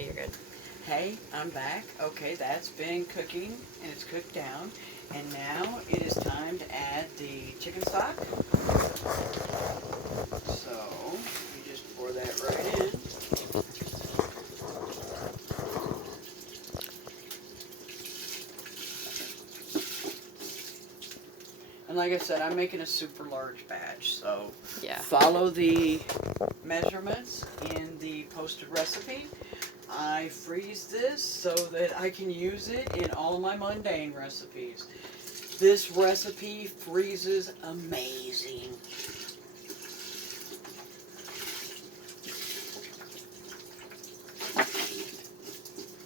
Okay, you're good. Hey, I'm back. Okay, that's been cooking and it's cooked down. And now it is time to add the chicken stock. So, you just pour that right in. And like I said, I'm making a super large batch, so Yeah. follow the measurements in the posted recipe. I freeze this so that I can use it in all my mundane recipes. This recipe freezes amazing.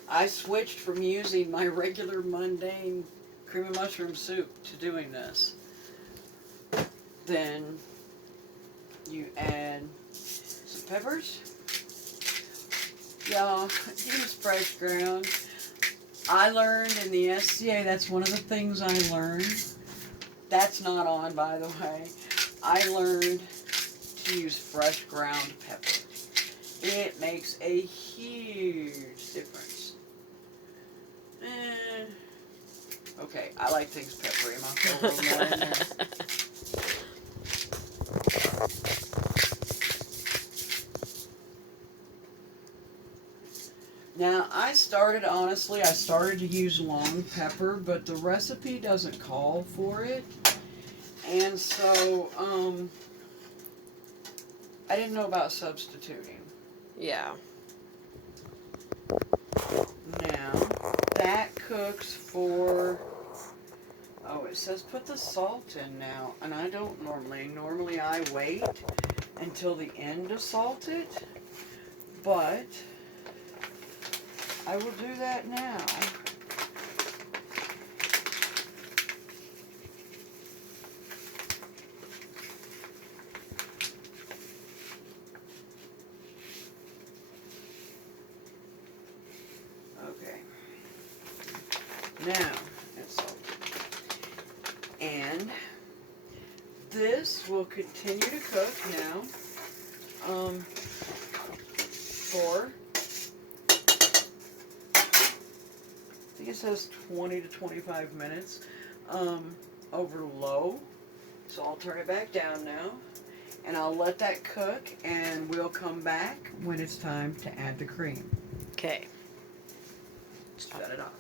I switched from using my regular mundane cream of mushroom soup to doing this. Then you add some peppers. Y'all, use fresh ground. I learned in the SCA, that's one of the things I learned. That's not on, by the way. I learned to use fresh ground pepper. It makes a huge difference. Okay, I like things peppery. I'm going to throw a little more in there. Now, I started to use long pepper, but the recipe doesn't call for it. And so, I didn't know about substituting. Yeah. Now, that cooks for, oh, it says put the salt in now, and I don't normally I wait until the end to salt it, but I will do that now. Okay. Now, it's salted. And this will continue to cook now for, I think it says 20 to 25 minutes over low. So I'll turn it back down now, and I'll let that cook, and we'll come back when it's time to add the cream. Okay. Shut it off.